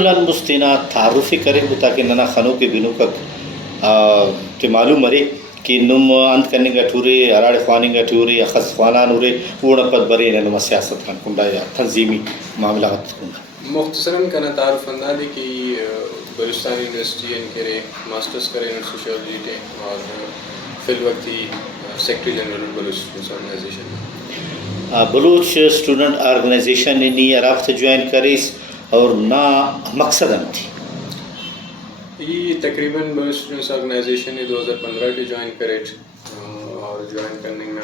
کلن مستینا تعارفی کرے تاکہ ننا خنوں کے بنو کا کہ معلوم مرے کہ نم انت کرنے کا ٹورے اراڑ خوانی کا ٹورے اخذ خوانان ورے اوڑ پت برے نم سیاست کن کنڈا یا تنظیمی معاملات کنڈا مختصراً کنا تعارف اندازی کی بلوچستان یونیورسٹی ان کرے ماسٹرز کرے ان سوشیالوجی تے اور فی الوقتی secretary general Baloch students organization Baloch student organization نے نی رابطہ جوائن کریس اور نا مقصد تھی یہ تقریباً بلوچ اسٹوڈنٹس آرگنائزیشن نے 2015 کے جوائن کرے اور جوائن کرنے میں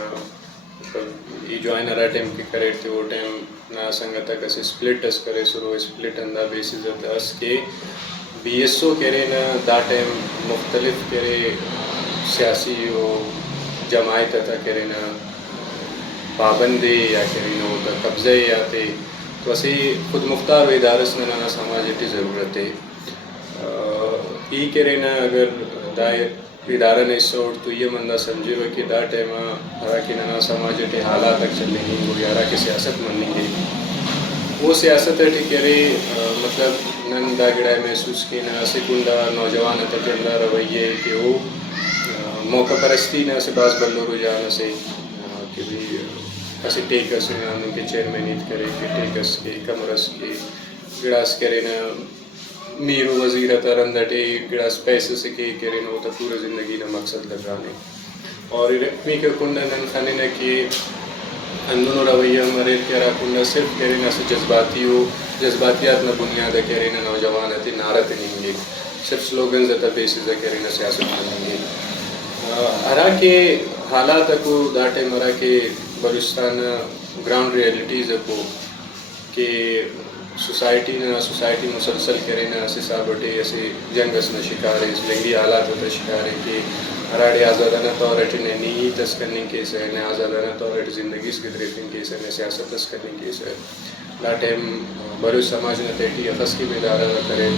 یہ جوائن ہر ٹائم کے کرے تھے وہ ٹائم نہ سنگتا کسی سپلٹ اس کرے سرو سپلٹ اندہ بیسز اس کے بی ایس او کرے نا دا ٹائم مختلف کرے سیاسی و جماعت تا کرے نا پابندے یا کرے نا ہوتا قبضے یا تے تو اسی خود مختار و ادارس نا سماجی ضرورت ہے ای کرے نا اگر دائر ادارہ نے سوڑ تو یہ مندہ سمجھے وہ کہ دا ٹائمہ ہرا کی ننا سماجی حالات تک چلیں گی وہ یارا کی سیاست منیں گے وہ سیاست ہے کرے مطلب نن دا گڑا محسوس کی نا سکنڈا نوجوان تک اندہ رویے کہ وہ موقع پرستی نا سے بعض بلو رجانا سے کہ بھی کسی ٹیکس ان کے چیئرمینیت کرے کہ ٹیکس کے کمرس کے گڑاس کرے نا میرو وزیرت رندٹے گڑاس پیسے سے کہ کرے نا ہوتا پورا زندگی نا مقصد لگانے اور رقمی کے کنڈا نن خانے نا کہ اندونو رویہ مرے کرا کنڈا صرف کرے نا سے جذباتیات نا بنیاد کرے نا نوجوانتی نارت نہیں گے صرف سلوگنز تا بیسز کرے نا سیاست نہیں گے ہرا کے حالات کو داٹے مرا کے بلوچستان گراؤنڈ ریئلٹیز کو کہ سوسائٹی مسلسل کرے نا اسے سابٹے اسے جنگس نا شکارے اس لنگی حالات ہوتا شکارے کہ ہراڑے آزادانہ طورٹ نے نی تس کرنے کیس ہے نے آزادانہ طورٹ زندگی اس کی طریقیں کیس ہے نے سیاست تس کرنے کیس ہے لا ٹائم بلوچ سماج نے تیٹی افس کی بیدارہ کرے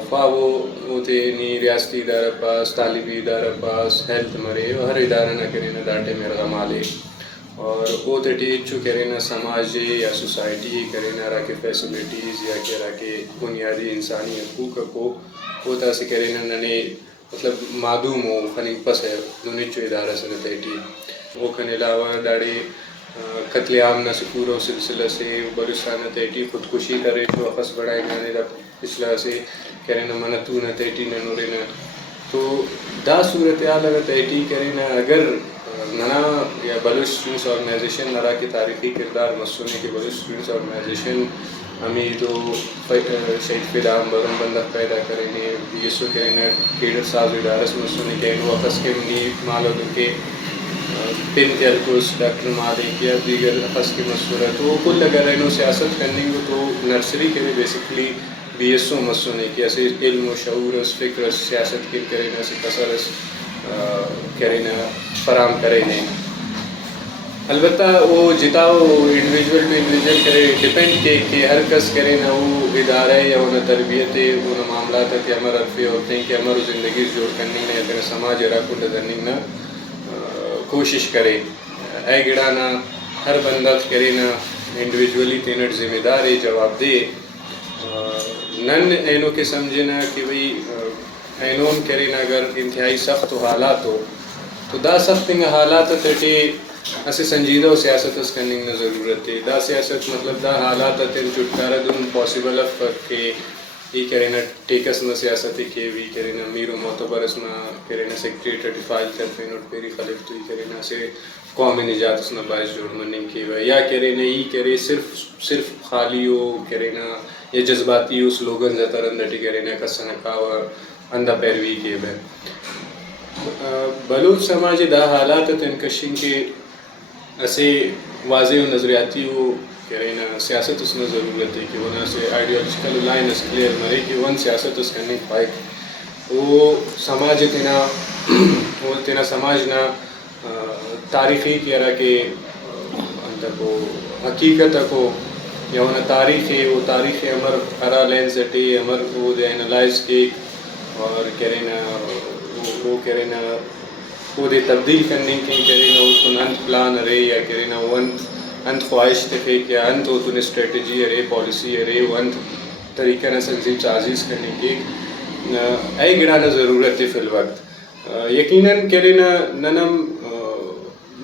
خواہ وہ تے نی ریاستی ادارہ پاس تعلیمی ادارہ پاس ہیلتھ مرے ہر ادارہ نہ کرے نا داٹے میرا مالے اور وہ تے چو کرے نا سماج یا سوسائٹی کرے نا را کے فیسلٹیز یا کہ را کے بنیادی انسانی حقوق کو وہ تا سے کرے نا ننے مطلب معدوم ہو خنی پس ہے دونی چو ادارہ سے نتیٹی وہ کن علاوہ داڑے قتل عام نہ سے پورا سلسلہ سے بلوچستان نتیٹی خودکشی کرے جو افس بڑھائے گانے دا پچھلا سے کرے نا منتو نتیٹی ننورے نا تو دا صورتحال اگر تیٹی کرے نا اگر ننا یا بلوچ اسٹوڈنٹس آرگنائزیشن نرا کے تاریخی کردار مسونے کے بلوچ اسٹوڈنٹس آرگنائزیشن ہمیں تو شہید فدام برم بندہ پیدا کریں گے بی ایس او کہنا کیڈر ساز ادارس مسونے کے انو افس کے منی مالو کے پن کیلکوس ڈاکٹر مادے کیا دیگر افس کے مسورہ تو کل اگر انو سیاست کرنے گو تو نرسری کے لیے بیسکلی بی ایس او مسونے کی ایسے علم و شعور اس فکر سیاست کی کریں ایسے قصر کریں فراہم کریں البتہ وہ جتا وہ انڈیویجول ٹو انڈیویجول کرے ڈپینڈ کے کہ ہر کس کرے نہ وہ ادارہ یا انہیں تربیت ہے وہ معاملات ہے کہ ہمارا عرفی ہوتے ہیں کہ ہمارا زندگی جوڑ کرنے نہ یا سماج راکو ڈرنے نہ کوشش کرے اے گڑا نہ ہر بندہ کرے نہ انڈیویجولی تینٹ ذمہ دار ہے جواب دے نن اینو کے سمجھے نا کہ بھئی اینون کرے نا اگر انتہائی سخت حالات ہو تو دا سخت حالات تٹے اسے سنجیدہ و سیاست اس کرنے کی ضرورت ہے دا سیاست مطلب دا حالات تن چھٹکارا دن پاسبل اف کہ یہ کرے نا ٹیکس نا سیاست کے بھی کرے نا میرو معتبر اس نا کرے نا سیکریٹری فائل کرتے نوٹ پیری خلف تو یہ کرے نا سے قومی نجات اس نا باعث جوڑ مننے کی یا کرے نا یہ کرے صرف خالی ہو کرے نا یہ جذباتی ہو سلوگن زیادہ اندٹی کرے نا کسا نکاوا اندہ پیروی کے بے بلوچ سماج دا حالات تنکشن کے اسے واضح و نظریاتی ہو کرے نا سیاست اس میں ضرورت ہے کہ وہ نا سے آئیڈیالوجیکل لائن اس کلیئر مرے کہ ون سیاست اس کرنے پائے وہ سماج تینا سماج نا تاریخی کیا رہا کہ انتا کو حقیقت کو یا انہا تاریخ ہے وہ تاریخ امر ہرا لینز اٹے امر وہ دے انالائز کے اور کرے وہ کرے نا وہ دے تبدیل کرنے کے کرے نا وہ تن انت پلان رہے یا کرے نا وہ انت خواہش تفے کیا انت وہ تن اسٹریٹجی رہے پالیسی رہے وہ انت طریقہ نہ تنظیم سازیز کرنے کی ای گڑانا ضرورت ہے فی الوقت یقیناً کرینا ننم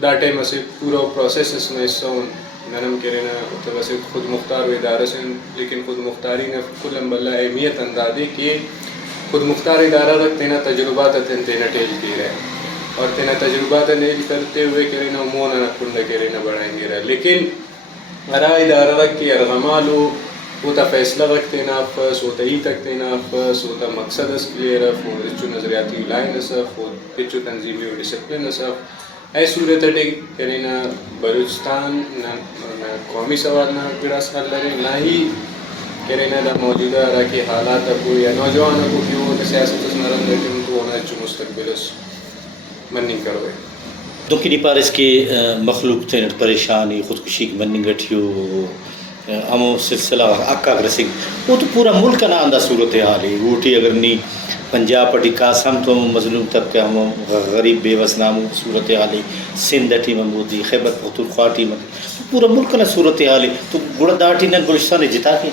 ڈاٹے میں سے پورا پروسیس میں حصہ ہوں ننم کرینا تو ویسے خود مختار و ادارہ سے لیکن خود مختاری نے کل امبلا اہمیت اندازی کہ خود مختار ادارہ رکھ تینا تجربات تینا ٹیل کی رہے اور تینا تجربات نیل کرتے ہوئے کرینا مونا نہ کنڈا کرینا بڑھائیں گے رہے لیکن ارا ادارہ رکھ کے ارغمالو ہوتا فیصلہ رکھ تینا افس ہوتا ہی تک تینا افس ہوتا مقصد اس کلیئر اف ہو رچو نظریاتی لائن اسف ہو پچو تنظیمی و ڈسپلن اسف ای صورت ہے کرینا بلوچستان نہ قومی سوال نہ گڑا سال لرے نہ ہی کرینا دا موجودہ رہا کہ حالات کو یا نوجوانوں کو کیوں ہوتا سیاست اس نرم لیکن تو ہونا چو مستقبل اس مننگ کروے دونکی پارس کی مخلوق تین پریشانی خودکشی کی مننگ گٹھیو ہمو سلسلہ اکا گرسنگ وہ تو پورا ملک نہ اندہ صورت حال ہے ووٹی اگر نہیں پنجاب پٹی کاس ہم تو مظلوم طبقہ ہم غریب بے وس ناموں صورت حال ہے سندھ ٹی ممبودی خیبر پختونخوا ٹی پورا ملک نہ صورت حال ہے تو گڑا داٹی نہ بلوچستان جتا کے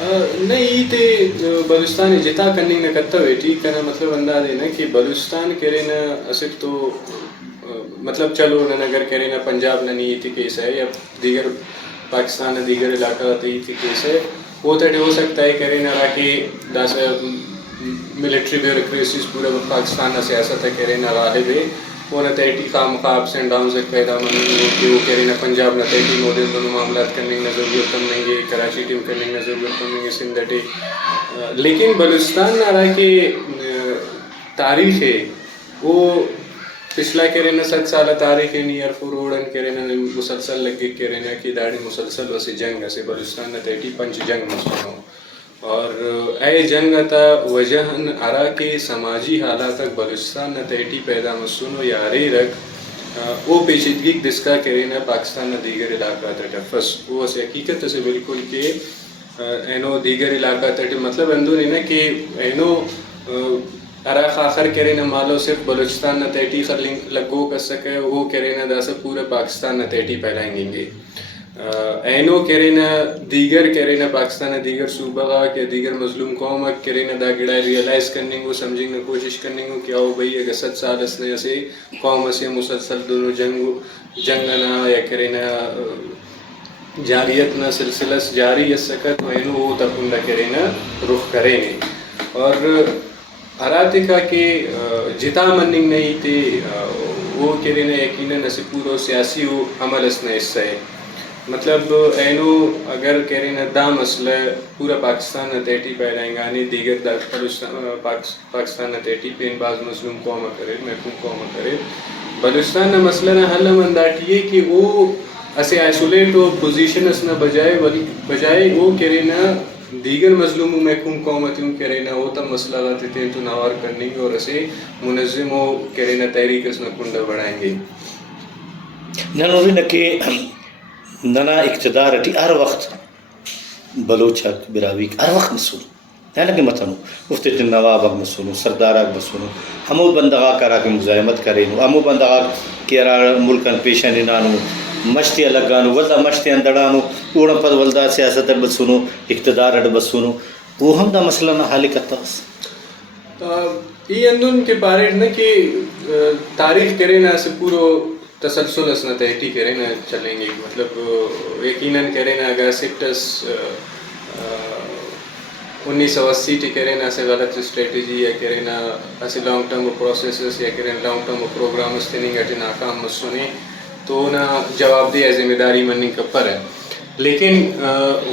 نہیں تے بلوچستان جتا کرنے نہ کرتا ہوئے ٹھیک ہے نا مطلب انداز ہے نا کہ بلوچستان کرے نا اصف تو مطلب چلو نہ اگر کرے نا پنجاب نہ نہیں تھی کیس ہے یا دیگر پاکستان نہ دیگر علاقہ تھی کیس ہے وہ تو ہو سکتا ہے کرے نہ کہ دس ملٹری بیوروکریسیز پورا پاکستان نہ سیاست ہے کرے نہ غالب ہے وہ نہ تیٹی خام خواب سے ڈاؤن سے پیدا منگی کہ وہ کہہ رہے نا پنجاب نہ تیٹی مودل دونوں معاملات کرنے نہ ضرورت کم نہیں گے کراچی ٹیم کرنے نہ ضرورت کم نہیں گے سندھ ٹی لیکن بلوچستان نہ رہا کہ تاریخ ہے وہ پچھلا کہہ رہے نا 7 سالہ تاریخ ہے نیئر فروڈن کہہ رہے نا مسلسل لگے کہہ رہے نا کہ داڑھی مسلسل ویسے جنگ ایسے بلوچستان نہ تیٹی 5 جنگ مسلم اور اے جنگ تا وجہن ارا کے سماجی حالات بلوچستان نہ تیٹی پیدا مسنو یا رے رکھ وہ پیچیدگی دسکا کرے نا پاکستان نہ دیگر علاقہ تٹفس وہ اس حقیقت سے بالکل کہ اینو دیگر علاقہ تٹ مطلب اندو نہیں نا کہ اینو ارا خاخر کرے نا مالو صرف بلوچستان نہ تیٹی خلنگ لگو کر سکے وہ کرے نا دا سب پورے پاکستان نہ تیٹی پھیلائیں گے اینو کرے نا دیگر کرے نا پاکستان دیگر صوبہ کہ دیگر مظلوم قوم کرے نا دا گڑا ریئلائز کرنے کو سمجھیں گے کوشش کرنے کو کہ آؤ بھئی اگر 7 سال اس نے ایسے قوم سے مسلسل دونوں جنگنا یا کرے نا جاریت نہ سلسلہ جاری اس سکت اینو وہ تکندہ کرے نا رخ کرے نے اور اراتے کا کہ جتا مننگ نہیں تھے وہ کرے نا یقیناً اسے پورا سیاسی و عمل اس نے حصہ ہے مطلب اینو اگر کہہ رہے نا دا مسئلہ پورا پاکستان نہ تیٹی پیدائیں گانے دیگر پاکستان نہ تیٹی پین بعض مظلوم قوم کرے محکوم قوم کرے بلوچستان نہ مسئلہ نہ حل منداٹی ہے کہ وہ اسے آئسولیٹ و پوزیشن اس نہ بجائے وہ کہہ رہے نا دیگر مظلوم و محکوم قومتوں کہہ رہے نا وہ تب مسئلہ آتے تھے تو نوار کرنے گے اور اسے منظم و کہہ رہے نا تحریک اس نہ کنڈا بڑھائیں گے ننوری نہ کہ ننا اقتدار اٹی ہر وقت بلوچک براویک ہر وقت مسئول نانا کہ متنو افتت نواب اگ مسئولو سردار اگ مسئولو ہمو بندگا کرا کہ مزاحمت کرینو ہمو بندگا کہ ملکن پیشن نانو مشتی لگانو ولدا مشتی اندڑانو اوڑا پد ولدا سیاست بسونو اقتدار اڈ بسونو وہ ہم دا مسئلہ نہ حل کرتا اس یہ اندن کے بارے نا کہ تاریخ کرے نا سے پورو تسلسل اس نہ تحتی کرے نا چلیں گے مطلب یقیناً کرے نا اگر سکٹس 1980 ٹی کرے نا سے غلط اسٹریٹجی یا کرے نا ایسے لانگ ٹرم پروسیسز یا کرے لانگ ٹرم پروگرامز تیننگ اٹھے ناکام مسونے تو نا جواب دہ ذمہ داری مننگ کپر ہے لیکن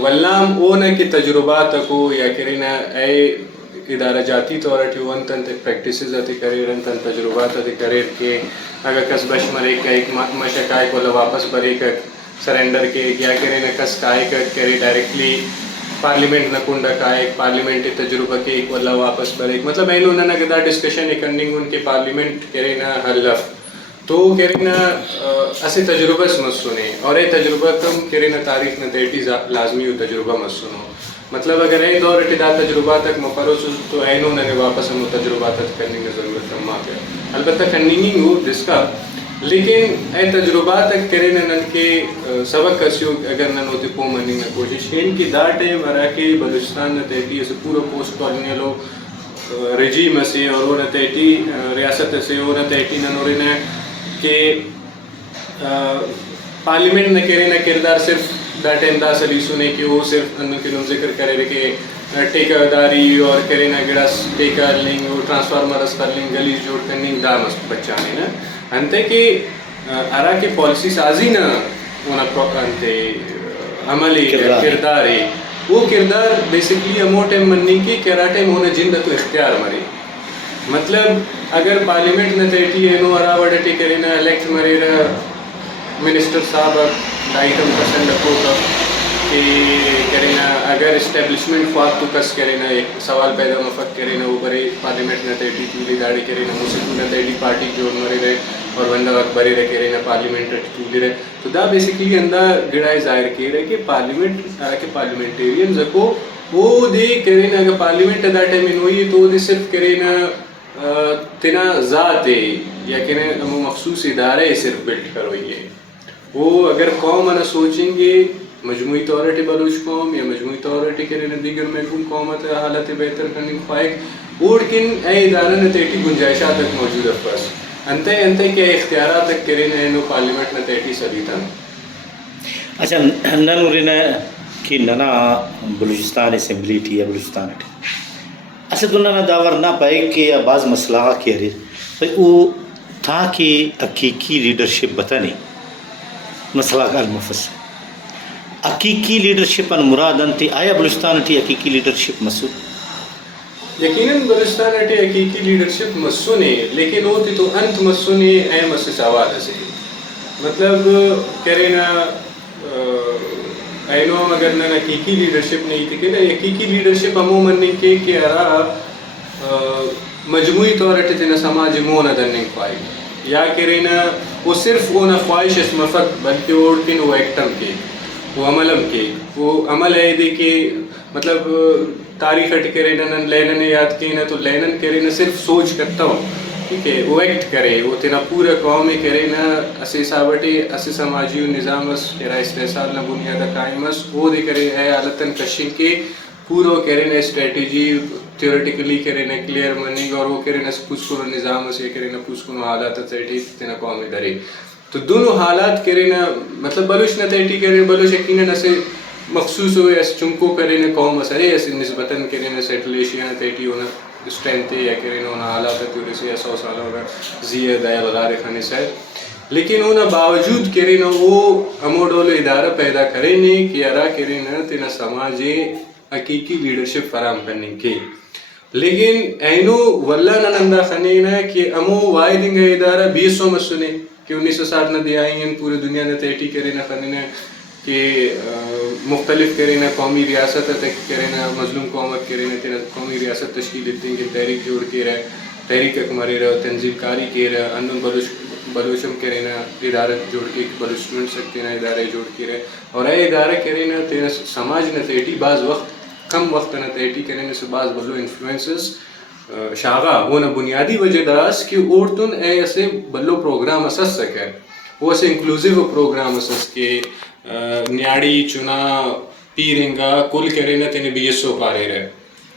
ولام او نا کہ تجربات کو یا کرے نا اے ادارہ جاتی طور اٹھی ون تن پریکٹسز آتی کرے رن تن تجربات آتی کرے کہ اگر کس بش مرے کا ایک مشکائے کو واپس برے کا سرنڈر کے کیا کرے نا کس کائے کا کرے ڈائریکٹلی پارلیمنٹ نہ کنڈا کائے پارلیمنٹ تجربہ کے ایک والا واپس برے مطلب اینو نہ گدا ڈسکشن کرننگ ان کے پارلیمنٹ کرے نا حلف تو کرے نا ایسے تجربہ مسنے اور اے تجربہ کم کرے نا تاریخ نہ تیٹی لازمی ہو تجربہ مسنو مطلب اگر اے دور اٹھا تجربات تک مفروض تو اینو نہ واپس ہم تجربات کرنے کی ضرورت کم آ گیا البتہ کننگ ہو جس کا لیکن اے تجربات تک کرے نن کے سبق کسیو اگر نن ہوتے پو منی نہ کوشش کین کہ دا ٹائم ارا کے بلوچستان نہ تیٹی اس پورا پوسٹ کالونیلو رجیم سے اور وہ نہ تیٹی ریاست سے وہ نہ تیٹی نہ نورے نہ کہ پارلیمنٹ نہ کرے نہ کردار صرف دا ٹائم دا سلی سنے کہ وہ صرف ان کے ذکر کرے کہ ٹیکہ داری اور کرے نہ گڑاس ٹیکہ لنگ اور ٹرانسفارمر اسپر لنگ گلی جوڑ کرنے دا مس بچانے نا انتے کہ ارا کے پالیسی سازی نہ ہونا انتے عملی کردار ہے وہ کردار بیسکلی امو ٹائم منی کی کہ ارا ٹائم ہونا جن تو اختیار مرے مطلب اگر پارلیمنٹ نہ تیٹی ہے نو ارا وڈٹی کرے نہ الیکٹ مرے رہا منسٹر صاحب آئٹم پسند رکھو کا کہ کرے نا اگر اسٹیبلشمنٹ خواہ تو کس کرے نا ایک سوال پیدا مفت کرے نا وہ برے پارلیمنٹ نہ تیٹی تولی داڑی کرے نا موسیقی نہ تیٹی پارٹی جوڑ مرے رہے اور بندہ وقت برے رہے کرے نا پارلیمنٹ تولی رہے تو دا بیسکلی اندہ گڑائے ظاہر کیے رہے کہ پارلیمنٹ کے پارلیمنٹیرینز کو وہ دے کرے نا اگر پارلیمنٹ دا ٹائم ان ہوئی تو دے صرف کرے نا تینا ذات ہے یا کہ ہم مخصوص ادارے صرف بلڈ کروئیے وہ اگر قوم نہ سوچیں گے مجموعی طور پہ بلوچ قوم یا مجموعی طور پہ کرے دیگر محکوم قومت حالت بہتر کرنے کی خواہش اور کن اے ادارہ نہ تیٹی گنجائشات تک موجود ہے بس انتے انتے کے اختیارات تک کرے نو پارلیمنٹ نہ تیٹی سبیتا اچھا ننورینا کہ ننا بلوچستان اسمبلی ٹی یا بلوچستان ٹی اسے دنیا نہ داور نہ پائے کہ بعض مسئلہ کہہ رہے بھائی وہ تھا کہ حقیقی لیڈرشپ بتا نہیں مسئلہ کا المفصل حقیقی لیڈرشپ ان مراد انتی آیا بلوچستان ٹی حقیقی لیڈرشپ مسئول یقیناً بلوچستان ٹی حقیقی لیڈرشپ مسونے لیکن وہ تھی تو انت مسونے اہم اس سوال سے مطلب کرے نا اینو اگر نہ حقیقی لیڈرشپ نہیں تھی کہ حقیقی لیڈرشپ عموماً نہیں کہ ارا مجموعی طور پہ تینا سماج مون ادن پائی یا کرے نا وہ صرف وہ نہ خواہش اس مفت بلکہ وہ کن وہ ایکٹم کے وہ عملم کے وہ عمل ہے دے کہ مطلب تاریخ ہٹ کرے نہ لینن یاد کی نہ تو لینن کرے نہ صرف سوچ کرتا ہوں ٹھیک ہے وہ ایکٹ کرے وہ تینا پورا قوم کرے نہ اسی ساوٹی اسی سماجی نظام اس استحصال نہ بنیاد قائم اس وہ دے کرے ہے حالتاً کشن کے پورا کرے نہ اسٹریٹجی تھیوریٹیکلی کرے نہ کلیئر مننگ اور وہ کرے نہ پوچھ کو نظام سے کرے نہ پوچھ کو حالات تیٹی تینا قوم درے تو دونوں حالات کرے نہ مطلب بلوچ نہ تیٹی کرے بلوچ یقیناً اسے مخصوص ہوئے اس چمکو کرے نہ قوم اسے ایسے نسبتاً کرے نہ سیٹلیشیا نہ تیٹی ہونا اسٹرینتھ یا کرے نہ حالات تیوری سے 100 سال ہوگا زیہ دیا بغار خانے سے لیکن انہوں باوجود کرے نہ وہ اموڈول ادارہ پیدا کرے نہیں کہ ارا کرے نہ تینا سماجی حقیقی لیڈرشپ فراہم کرنے کے لیکن اینو واللہ ننندہ خنینا کہ امو وائدنگ ادارہ 200 مسنے کہ 1960 نہ دیا ہیں پورے دنیا نے تیٹی کرے نہ خنینا کہ مختلف کرے نہ قومی ریاست تک کرے نہ مظلوم قومت کرے نہ تینا قومی ریاست تشکیل دیتے ہیں کہ تحریک جوڑ کے رہے تحریک اکماری رہے تنظیم کاری کے رہے انہوں بلوچم کرے نہ ادارہ جوڑ کے بلوچمنٹ سکتے نہ ادارے جوڑ کے رہے اور اے ادارہ کرے نہ تینا سماج نہ تیٹی بعض وقت کم وقت نہ تیٹی کرنے سے بعض بلو انفلوئنسز شاغا وہ نہ بنیادی وجہ داس کہ اورتن اے ایسے بلو پروگرام اسس سکے وہ ایسے انکلوزیو پروگرام اسس کے نیاڑی چنا پیرنگا کل کرے نہ تینے BSO پارے رہے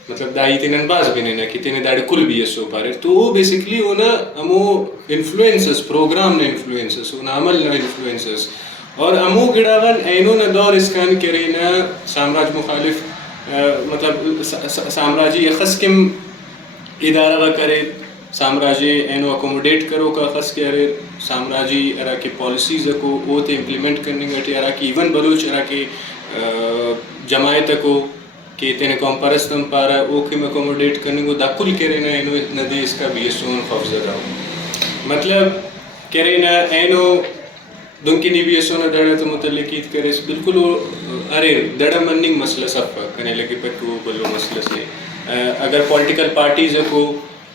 مطلب دائی تینن باز بنے نہ کہ تینے داڑی کل BSO پارے تو وہ بیسکلی وہ نہ امو انفلوئنسز پروگرام نہ انفلوئنسز وہ نہ عمل نہ انفلوئنسز اور امو گڑاون اینو نہ دور اسکان کرے نہ سامراج مخالف مطلب سامراجی خس کم ادارہ کرے سامراجی اینو اکوموڈیٹ کرو کا خس کے ارے سامراجی ارا کی پالیسیز کو وہ تے امپلیمنٹ کرنے گٹی ارا کی ایون بلوچ ارا کی جماعت کو کہ تینے قوم پرستم پارا او کم اکوموڈیٹ کرنے کو دا کل کرے نا اینو ندی اس کا BSO خوف زدہ ہو مطلب کرے نا اینو دن کی BSO نہ دڑا تو متعلقیت کرے بالکل ارے دڑا مننگ مسئلہ سب کرنے لگے پٹو بلو مسئلہ سے اگر پولیٹیکل پارٹیز کو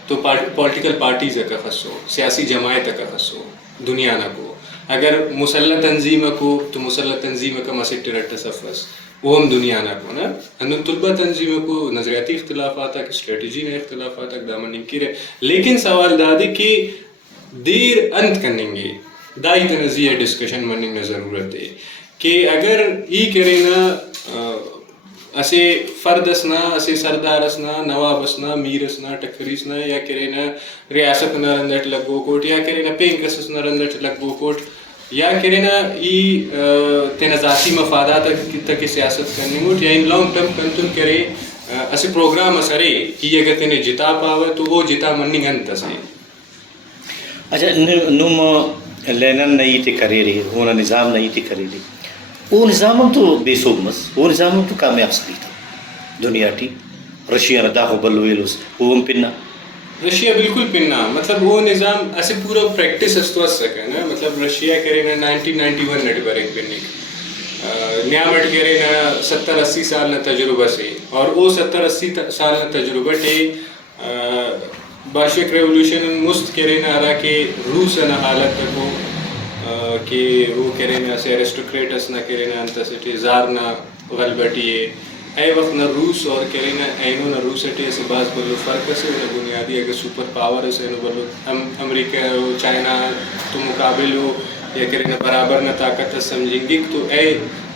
تو پولیٹیکل پارٹیز کا خصو سیاسی جماعت کا خصو دنیا نہ کو اگر مسلح تنظیم کو تو مسلح تنظیم کا مسئلہ ٹرٹ سفس وہ ہم دنیا نہ کو نا ان طلبہ تنظیم کو نظریاتی اختلافات تک اسٹریٹجی نے اختلافات تک دامن کی رہے لیکن سوال دادی کہ دیر انت کریں گے دائی تنزیہ ڈسکشن مننگ ضرورت ہے کہ اگر ای کرے نا اسے فرد اسنا اسے سردار اسنا نواب اسنا میر اسنا ٹکری اسنا یا کرے نا ریاست نا رندٹ لگو کوٹ یا کرے نا پینکس اسنا رندٹ لگو کوٹ یا کرے نا ای تینا ذاتی مفادات تک سیاست کرنی موٹ یا ان لانگ ٹرم کنتن کرے اسے پروگرام اسرے ای اگر تینے جتا پاوے تو وہ جتا مننگ انت اسے. اچھا نم لینن نہیں تے کرے رہے ہونا نظام نہیں تے کرے رہے وہ نظام تو بے سومس وہ نظام تو کامیاب سلی تھا دنیا ٹی رشیا نہ داخو بلویلوس وہ پننا رشیا بالکل پننا مطلب وہ نظام ایسے پورا پریکٹس اس تو سکے نا مطلب رشیا کرے نا 1991 نٹ برک پنک نیامٹ کرے نا 70-80 سال نہ تجربہ سے اور وہ 70-80 سال نہ تجربہ ٹے باشک ریولوشن مست کرے نا رہا کہ روس نہ حالت تکو کہ وہ کرے نا سے ایرسٹوکریٹس نہ کرے نا انت سٹی زار نہ غلبٹی اے وقت نہ روس اور کرے نا اینو نہ روس اٹے سے بعض بلو فرق سے نہ بنیادی اگر سپر پاور سے نہ بلو امریکہ ہو چائنا تو مقابل ہو یا کرے نا برابر نہ طاقت سمجھیں گے تو اے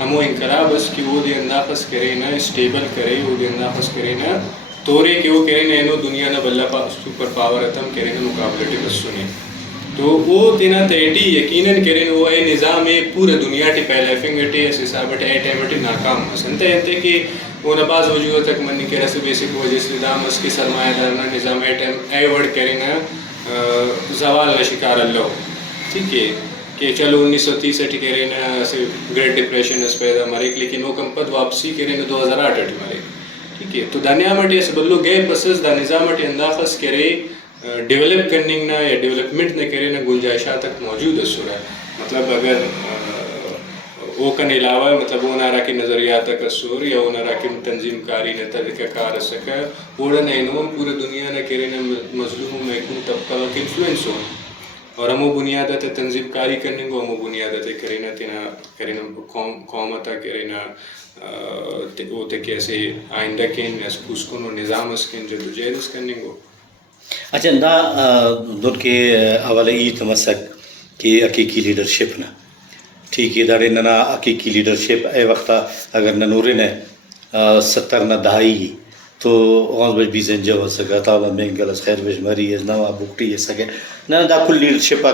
ہمو انقلاب اس کی وہ دی انداز کرے نا اسٹیبل کرے وہ دی انداز کرے نا تورے کہ وہ کرے نا اینو دنیا نہ بلّا سپر پاور اتم کرے نا مقابلٹی بس سنے تو وہ تینا تیٹی یقیناً کریں وہ اے نظام ہے پورا دنیا ٹی پہلے فنگٹی اس حساب اے ٹائم ٹی ناکام مسنتے ہیں کہ وہ نباز وجود تک منی کے رسے بیسک وجہ سے نظام اس کی سرمایہ دارنا نظام اے ٹائم اے ورڈ کریں نا زوال و شکار اللہ ٹھیک ہے کہ چلو 1930 اٹھی کریں نا ایسے گریٹ ڈپریشن اس پیدا مرے لیکن وہ کمپت واپسی کریں نا 2008 اٹھی مرے ٹھیک ہے تو دنیا مٹی اس بلو گئے پسز دا نظام اٹھی انداخص کرے ڈیولپ کرنگ نہ یا ڈیولپمنٹ نہ کرے نہ گنجائشات تک موجود ہے سورہ مطلب اگر وہ کن علاوہ مطلب وہ نہ رکھے نظریات کا سور یا وہ نہ رکھے تنظیم کاری نہ طریقہ کار سکا اوڑا نہ انہوں پورے دنیا نہ کرے نہ مظلوم محکوم طبقہ کا انفلوئنس ہو اور ہمو بنیادت تنظیم کاری کرنے کو ہمو بنیادت کرے نہ تینا کرے نہ قومتا کرے نہ وہ تے کیسے آئندہ کن اس پوسکن نظام اس کن جدو جہد اس کرنے کو. اچھا نا دن کے حوالے ای تمسک کہ حقیقی لیڈرشپ نا ٹھیک ہے داڑے ننا حقیقی لیڈرشپ اے وقتا اگر ننورے نے 70 نہ دہائی تو غاز بج بھی زنجہ ہو سکا طالب مینگل خیر بج مری از نوا بکٹی ہے سکے نہ دا کل لیڈرشپ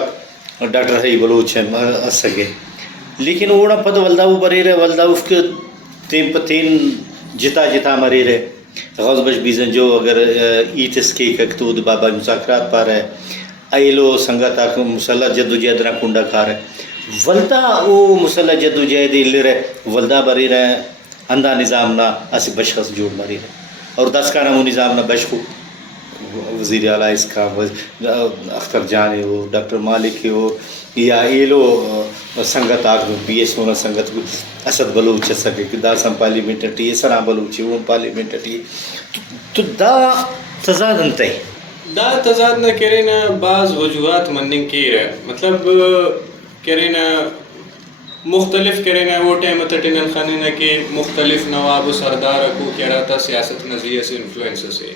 ڈاکٹر ہے بلوچ ہے سکے لیکن اوڑا پد ولدا وہ برے رہے ولدا اس کے تین پتین جتا مرے رہے غوث بش بیزن جو اگر ایت اس کے ککتود بابا مذاکرات پا رہے ایلو سنگتا مسلح جد و جہد نہ کنڈا کھا رہے ولدا وہ مسلح جد و جہد لے رہے ولدا بری رہے اندھا نظام نہ اسی بشخص جوڑ مری رہے اور 10 کا نمو نظام نہ بشخو وزیر اعلیٰ اس کا اختر جان ہو ڈاکٹر مالک ہو یا ایلو سنگت آگ بی ایس ہونا سنگت اسد بلوچ سکے کہ دا سم پارلیمنٹ ٹی سنا بلوچی وہ پارلیمنٹ ٹی تو دا تضاد انتے دا تضاد نہ کرے نا بعض وجوہات مننگ کی رہے مطلب کرے نا مختلف کرے نا وہ ٹائم تٹنن خانے نا کہ مختلف نواب و سردار کو کیا رہا تھا سیاست نظریہ سے انفلوئنس سے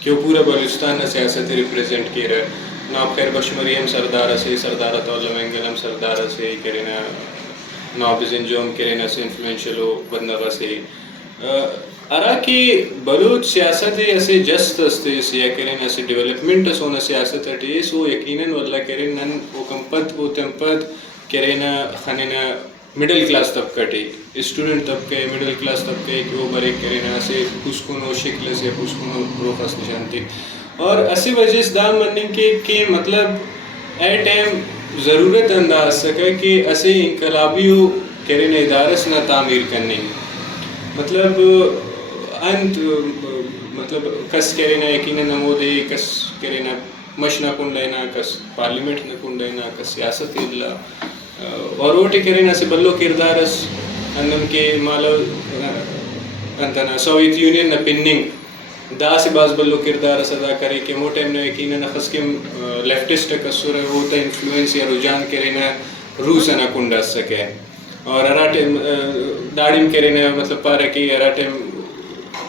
کہ وہ پورا بلوچستان نے سیاست ریپریزنٹ کی رہے نواب خیر بخش مریم سردار سے سردارت اللہ مینگلم سردار سے کرے نا نواب زنجوم کرے نا سے انفلوئنشل ہو بدنغہ سے ارا کہ بلوچ سیاست ایسے جست استے یا کریں ایسے ڈیولپمنٹ سونا سیاست اٹھے سو یقیناً واللہ کریں نن وہ کمپت وہ تمپت کریں خانے نا مڈل کلاس طبقہ ٹے اسٹوڈنٹ طبقے مڈل کلاس طبقے کہ وہ برے کریں ایسے پسکنو شکل سے پسکنو روخص نشانتی اور اسی وجہ سے دا مننگ کہ مطلب اے ٹائم ضرورت انداز سکا کہ اسے انقلابیوں کریں ادارس نہ تعمیر کرنے مطلب انت مطلب کس کرے نا یقیناً نمودے کس کرے نا مش نہ کنڈے نا کس پارلیمنٹ نہ کنڈے نا کس سیاست اللہ اور ووٹے کرے نا سے بلو کردارس اندن کے مالو انتنا سوویت یونین نہ پننگ دا سے باز بلو کردارس ادا کرے کہ وہ ٹائم نہ یقیناً خس کے لیفٹسٹ کسور ہے وہ تا انفلوئنس یا رجحان کرے نا روس نہ کنڈا سکے اور ارا ٹائم داڑیم کرے نا مطلب پارا کہ ارا ٹائم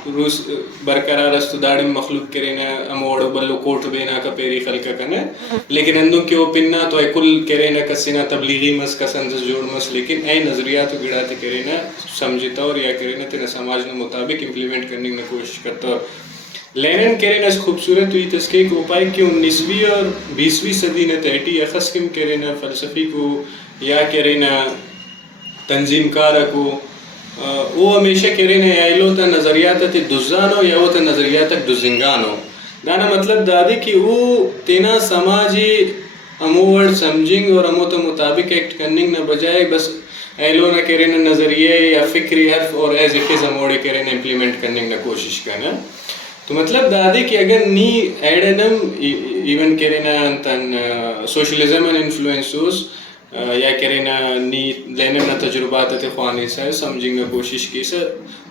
روس برقرار است داڑ مخلوق کرینا اموڑ بلو کوٹ بینا کا پیری خلق کنا لیکن اندوں کے او پننا تو کل کرینا کسینا تبلیغی مس کسنز جوڑ مس لیکن اے نظریات گڑا تے کرینا سمجھتا اور یا کرینا تینا سماج نے مطابق امپلیمنٹ کرنے کی کوشش کرتا اور لینن کرینا اس خوبصورت ہوئی تحقیق ہو پائے کہ 19ویں اور 20ویں صدی نے تحٹی اخص کم کرینا فلسفی کو یا کرینا تنظیم کار کو وہ ہمیشہ کرینا یا ایلو تا نظریات تے دزانو یا وہ تا نظریات دزنگانو دانا مطلب دادی کہ وہ تینا سماجی اموڑ سمجھنگ اور امو تا مطابق ایکٹ کرننگ نہ بجائے بس ایلو نہ کرینا نظریے یا فکری حرف اور ایز اٹ از اموڑے کرینا امپلیمنٹ کرنے نہ کوشش کرنا تو مطلب دادی کہ اگر نی ایڈنم ایون کرینا تن سوشلزم ان انفلوئنسوس یا کرینا نی لینن تجربات تے خوانی سے سمجھیں گے کوشش کی سے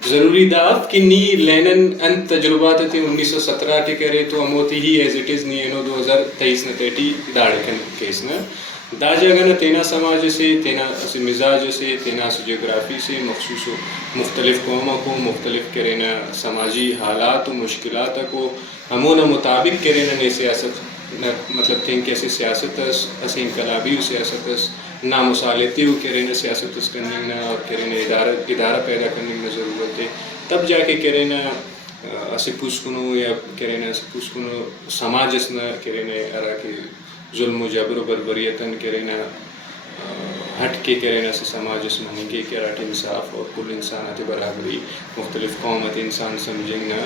ضروری داف کہ نی لینن ان تجربات تے 1917 کے کرے تو اموتی ہی ایز اٹ از نی انو 2023 نے تیٹی داڑے کن کیس نا دا جگہ نا تینا سماج سے تینا مزاج سے تینا جغرافی سے مخصوص مختلف قوموں کو مختلف کرینا سماجی حالات و مشکلات کو ہمون مطابق کرینا نے سیاست مطلب تھیں کہ ایسی سیاست اس انقلابی سیاست اس نامصالحتی ہو کرینا سیاست اس کرنے اور کرینا ادارہ پیدا کرنے میں ضرورت ہے تب جا کے کرینا اسے پوسکنو یا کرینا اسے پوسکنو سماج اس نہ کرینا ارا کے ظلم و جبر و بربریتن کرینا ہٹ کے کرینا سے سماج اس میں کہ کراٹ انصاف اور کل انسانات برابری مختلف قومت انسان سمجھیں نہ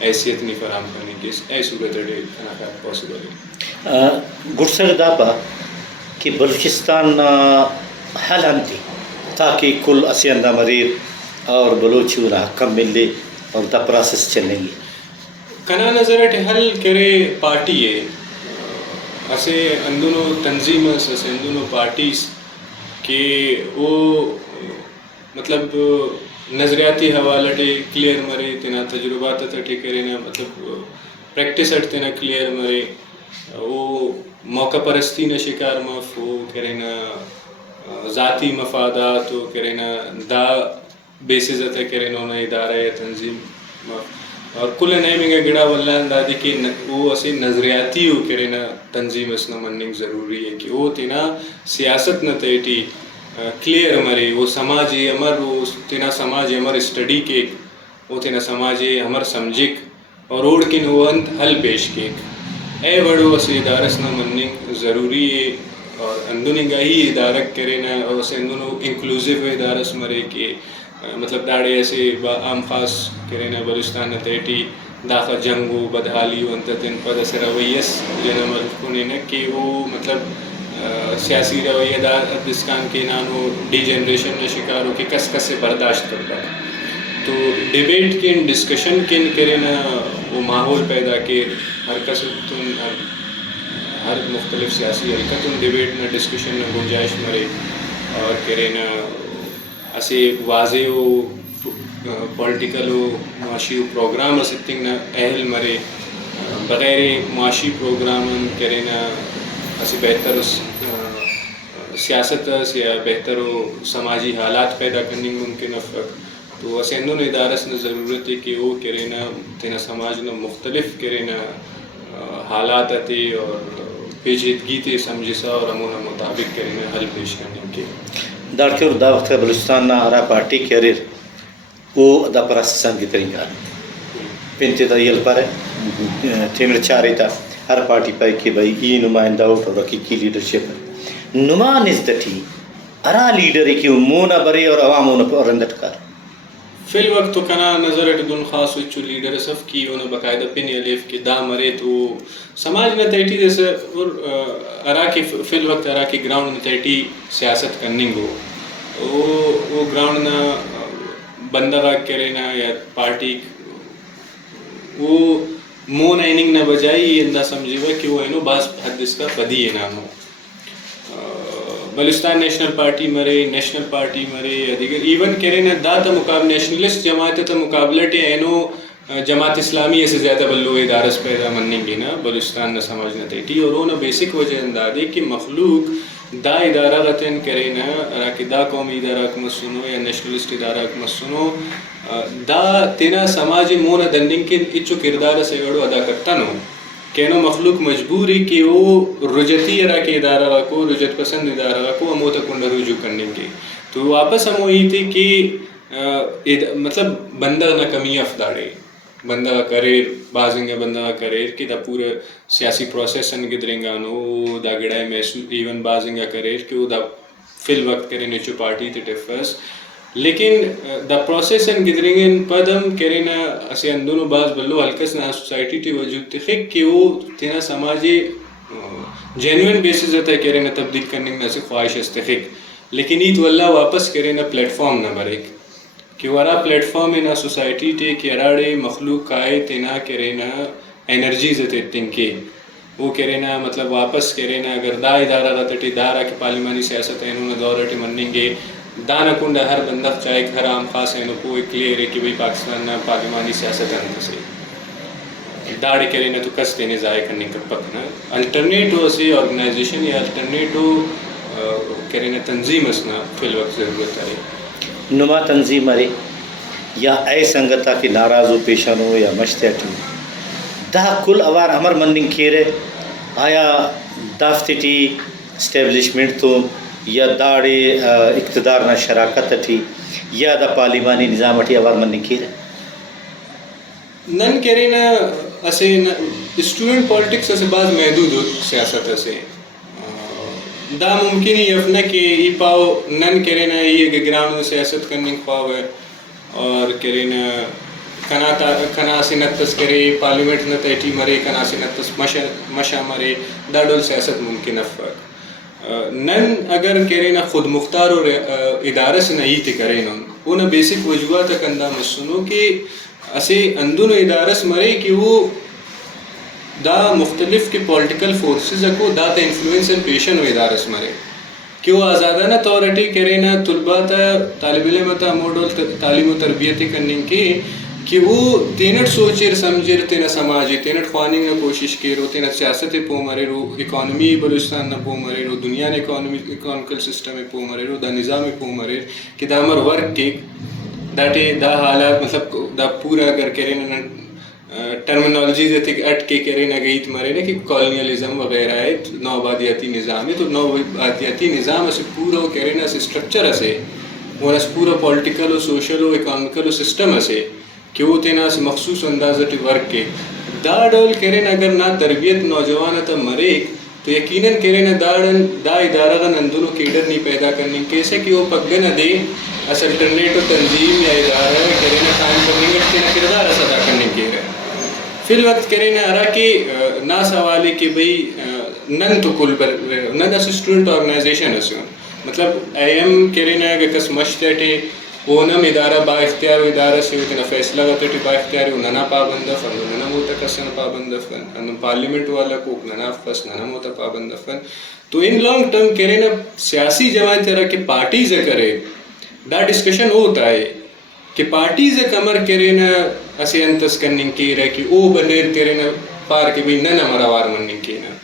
حیثیت نہیں فراہم کرنے کی اے صورت ڈے پاسبل ہے گرسر دابا کہ بلوچستان حل انتی تاکہ کل اسیندہ مریر اور بلوچیوں حکم ملے اور دا پروسیس چلیں گی کنا نظرت حل کرے پارٹی ہے اسے اندونوں تنظیم اسے اندونوں پارٹیز کہ وہ مطلب نظریاتی حوالہ ٹے کلیئر مرے تینا تجربات تے کرینا مطلب پریکٹس اٹ تینا کلیئر مرے وہ موقع پرستی نہ شکار مف وہ کرینا ذاتی مفادات وہ کرینا دا بیسز تے کرینا انہیں ادارہ یا تنظیم مف اور کل نیمنگا گڑا واللہ دادی کہ وہ اسے نظریاتی ہو کرینا تنظیم اس نہ مننگ ضروری ہے کہ وہ تینا سیاست نہ تیٹی کلیئر مرے وہ سماجی امر وہ تینا سماجی امر اسٹڈی کے وہ تینا سماجی امر سمجھک اور اوڑ کن وہ انت حل پیش کے اے وڑو اسے ادارس نہ مننگ ضروری ہے اور اندونگا ہی ادارک کرینا اور اسے اندونوں انکلوزیو ادارس مرے کہ مطلب داڑے ایسے عام خاص کرینا بلوچستان نہ تیٹی داخل جنگو بدحالی انت تن پد اسے رویس جنم الکونینا کہ وہ مطلب سیاسی رویہ دار افغانستان کے نانو ڈی جنریشن میں شکار ہو کہ کس کس سے برداشت کرتا ہے تو ڈیبیٹ کن ڈسکشن کن کرینا وہ ماحول پیدا کے ہر کس تن ہر مختلف سیاسی حرکتن ڈیبیٹ نہ ڈسکشن نہ گنجائش مرے اور کرینا اسے واضح و پولیٹیکل و معاشی پروگرام اسے نہ اہل مرے بغیر معاشی پروگرام کرینا اسے بہتر سیاست یا بہتر و سماجی حالات پیدا کرنے ممکن افق تو اسے اندون ادارس نے ضرورت ہے کہ وہ کرینا تینا سماج نے مختلف کرینا حالات تے اور پیچیدگی تے سمجھسا اور امون مطابق کرینا حل پیش کرنے کے دارتے اور دا وقت بلوچستان ارا پارٹی کیریر وہ دا پراسسان کی ترین گا پینتے تا یل پر ہے تیمر چارے تا ہر پارٹی پائی کہ بھائی ای نمائندہ اٹھ اور حقیقی لیڈرشپ نما نزدٹی ارا لیڈر کی مونا برے اور عوام اور رندٹ کار فی الوقت تو کنا نظر اٹدن خاص وچو لیڈر صف کی انہوں باقاعدہ پن الیف کی دا مرے تو سماج نہ تیٹی جیسے اور ارا کی فی الوقت ارا کی گراؤنڈ نہ تیٹی سیاست کرننگ ہو وہ گراؤنڈ نہ بندہ راک کرینا یا پارٹی وہ مون ایننگ نہ بجائی اندہ سمجھے ہوا کہ وہ اینو بعض حد اس کا بدی انام ہو بلوچستان نیشنل پارٹی مرے نیشنل پارٹی مرے یا دیگر ایون کرینا دا تا مقابل نیشنلسٹ جماعت تا مقابلہ ٹے اینو جماعت اسلامی ایسے زیادہ بلو ادارس پیدا مننگ گی نا بلوچستان نہ سمجھنا تیٹی اور وہ نا بیسک وجہ اندازے کہ مخلوق دا ادارہ غتن کرینا راکی دا قومی ادارہ کمسنو یا نیشنلسٹ ادارہ کمسنو دا تینا سماجی مونا دندن کے اچو کردار سے گڑو ادا کرتا نو کینو مخلوق مجبوری کہ وہ رجتی راکی ادارہ کو رجت پسند ادارہ کو اموتا کنڈا رجوع کرنے کے تو واپس ہم وہی تھی کہ مطلب بندہ نہ کمی افداڑے بندہ کا کریئر بازنگا بندہ کا کریئر کہ دا پورا سیاسی پروسیس ان گدرنگانو دا گڑائے محسوس ایون بازنگا کریئر کہ وہ دا فی الوقت کرے نیچو پارٹی تے ٹیفرس لیکن دا پروسیس ان گدرنگن پدم کرینا اسی اندونو باز بلو ہلکس نا سوسائٹی تی وجود تخیق کہ وہ تینا سماجی جینوین بیسز ہوتا ہے کرینا تبدیل کرنے میں سے خواہش استخیق لیکن ایت واللہ واپس کرینا پلیٹ فارم نمبر ایک کہ ورا پلیٹ فارم اینا سوسائٹی تے کہ اراڑے مخلوق کائے تینا کرینا انرجیز تے تنکے وہ کرینا مطلب واپس کرینا اگر دا ادارہ رتٹی دارا کہ پارلیمانی سیاست ہے انہوں نے دورٹی منیں گے دانا کنڈا ہر بندہ چاہے ہر عام خاص ہے کو کلیئر ہے کہ بھئی پاکستان نا پارلیمانی سیاست ہے سے داڑی کرینا تو کس دینے ضائع کرنے کا پک نا الٹرنیٹو سے آرگنائزیشن یا الٹرنیٹو کرینا تنظیم اسنا فی الوقت ضرورت ہے نما تنظیم ارے یا اے سنگتا کہ ناراضو پیشانو یا مشتیٹی دا کل اوار ہمر مننگ کھیرے آیا دافتی اسٹیبلشمنٹ تو یا داڑے اقتدار نہ شراکت تھی یا دا پارلیمانی نظام اٹھی اوار مننگ کھیرے نن کرینا اسے اسٹوڈنٹ پالیٹکس اسے بعض محدود سیاست اسے دا ممکن ہی افنا کہ ای پاؤ نن کرینا یہ گراؤنڈ سیاست کرنے پاؤ ہے اور کرینا کنا سے نتس کرے پارلیمنٹ نہ تیٹی مرے کنا سے نتس مشا مرے دا ڈول سیاست ممکن افق نن اگر کرینا خود مختار اور ادارہ سے نہیں تے کرے نن وہ نہ بیسک وجوہات کندا مسنو کہ اسے اندون ادارس مرے کہ وہ دا مختلف کے پولیٹیکل فورسز کو دا تا انفلوئنس ان پیشن و ادارس مرے کہ وہ آزادانہ طورٹی کرے نا طلبہ تا طالب علم تا موڈل تعلیم و تربیت کرنے کے کہ وہ تینٹ سوچر سمجھر تینا سماجی تینٹ خواننگ نہ کوشش کی رو تینا سیاست پو مرے رو اکانومی بلوچستان نہ پو مرے رو دنیا نے اکانومیکل سسٹم پو مرے رو دا نظام پو مرے کہ دا ہمر ورک کے دا حالات مطلب دا پورا اگر کرے نا ٹرمنالوجی دیتے کہ اٹ کے کرے نہ گئی تمہارے نا کہ کالونیلزم وغیرہ ہے نو آبادیاتی نظام ہے تو نو آبادیاتی نظام اسے پورا وہ کرے نا اسے اسٹرکچر اسے اور اس پورا پولیٹیکل و سوشل و اکانومیکل و سسٹم اسے کہ وہ تینا اسے مخصوص اندازہ ورک کے دا ڈول کرے نا اگر نہ تربیت نوجوان تا مرے تو یقیناً کرے نا دا ادارہ کا نندونوں کیڈر نہیں پیدا کرنے کیسے کہ وہ پگے نہ دے اس الٹرنیٹو تنظیم یا ادارہ کرے نا قائم کرنے کے تینا کردار اس ادا کرنے کے رہے فی الوقت کرے نا ارا کہ نا سوالے کہ بھئی نن تو کل بر نن اس اسٹوڈنٹ آرگنائزیشن اس مطلب اے ایم کرے نا کہ کس مشتیٹے اونم ادارہ با اختیار و ادارہ سے ہوتے نا فیصلہ وطیٹی با اختیاری و ننا پابند فن ننا موتا کسن پابند فن انم پارلیمنٹ والا کوک ننا فس ننا موتا پابند فن تو ان لانگ ٹرم کرے نا سیاسی جماعت طرح کہ پارٹیز کرے دا ڈسکشن ہوتا ہے کہ پارٹیز کمر کرے نا اسے انتس کرنے کی رہے کہ او بنیر کرے نا پار کے بھی ننا مروار مننے کی نا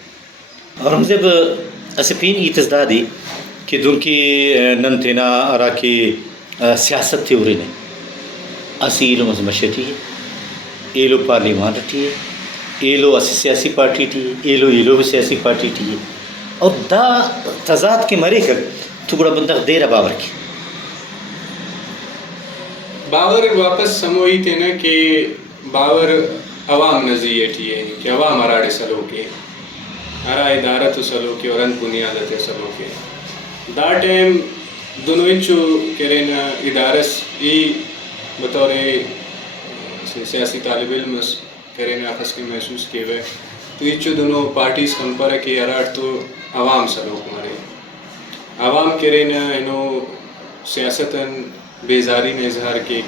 اور ہم جب اسے پین ایتزدادی کہ دن کی نن تینا ارا کی سیاست تھی ارے نہیں اسی ایلو مزمشتی ہے ایلو پارلیمان رٹھی ہے ایلو اسی سیاسی پارٹی تھی ایلو بھی سیاسی پارٹی تھی اور دا تضاد کے مرے کر تو بڑا بندہ دیر باور کی باور واپس سموئی تھے نا کہ باور عوام نظریتی ہے کہ عوام اراڑے سلو کے ارا ادارہ تو سلو کے اور ان بنیادت سلو کے دا ٹائم دونوں چو کرے نا ادارس ای بطور سیاسی طالب علم کرے نا خاص کے محسوس کیے ہوئے تو یہ دونوں پارٹیز کمپر کہ اراٹ تو عوام سلوک مارے عوام کرے نا انہوں سیاستاً بیزاری نے اظہار کے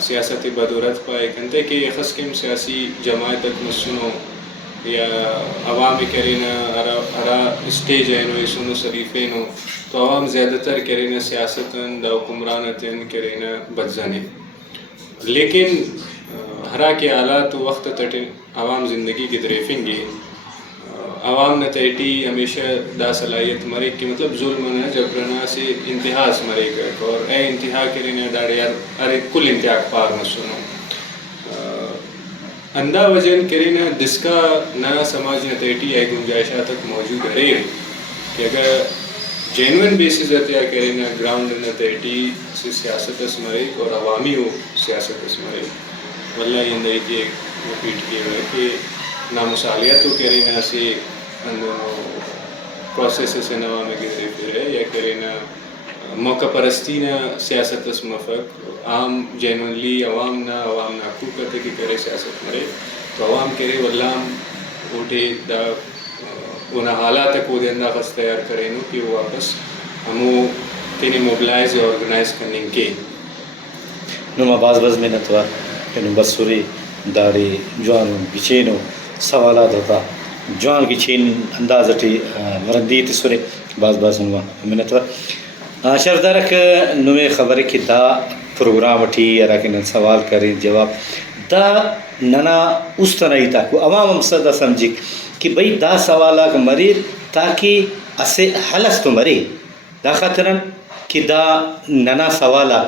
سیاست بدورت پائے کنتے کہ خاص کے سیاسی جماعت مسنو یا عوام کرے نا ارا اسٹیج ہے نو سنو شریفے نو تو عوام زیادہ تر کرے نا سیاستاً دا حکمرانتاً کرے نا بدزانے لیکن ہرا کے آلات وقت تٹ عوام زندگی کی دریفیں گے عوام نہ تیٹی ہمیشہ دا صلاحیت مرے کہ مطلب ظلم نہ جبرنا سے انتہا سے مرے گا اور اے انتہا کرے نہ داڑے یار ارے کل انتہا پار نہ سنو اندھا وجن کرے نہ دس کا نہ سماج نہ تیٹی ہے گنجائشہ تک موجود رہے کہ اگر جینون بیسز اتیا کرے نہ گراؤنڈ نہ تیٹی سے سیاست اس مرے اور عوامی ہو سیاست اس مرے واللہ یہ اندر کہ پیٹ کیے ہوئے کہ نامصالحیت تو کرے نہ سے پروسیس سے نوا میں گزرے پھرے یا کرے نہ موقع پرستی نہ سیاست اس مفق عام جینونلی عوام نہ حقوق کی کرے سیاست مرے تو عوام کرے واللہ اوٹے دا انہیں حالات کو دے اندہ خست تیار کریں نو کہ وہ واپس ہموں تینی موبلائز اور آرگنائز کرنے کے نما باز میں نتوا کہ بسوری داڑی جوان گچینو سوالات ہوتا جوان گچین اندازٹی مرندی تسورے باز نما منتوا شردارک نمے خبر کی دا پروگرام اٹھی یا کہ سوال کریں جواب دا ننا اس طرح تا کو عوام مقصد سمجھی کہ بھئی دا سوالا مری تاکہ اسے حلس تو مری دا خاطرن کہ دا ننا سوالا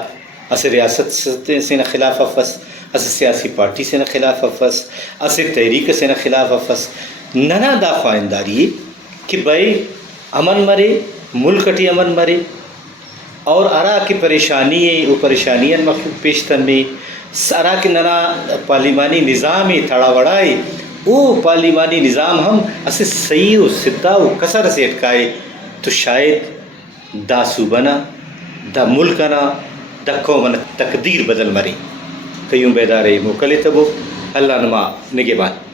اسے ریاست سے خلاف افس اسے سیاسی پارٹی سے خلاف افس اسے تحریک سے خلاف افس ننا دا خواہنداری کہ بھئی امن مرے ملک ٹی امن مرے اور ارا کی پریشانی ہے وہ پریشانیاں مخلوق پیشتن میں ارا کے ننا پارلیمانی نظام تھڑا وڑائے وہ پارلیمانی نظام ہم اسے صحیح و سدھا و کسر سے اٹکائے تو شاید دا صوبنا دا ملکنا دا قومنا تقدیر بدل مرے کیوں بیدارے موکلے تبو اللہ نما نگہبان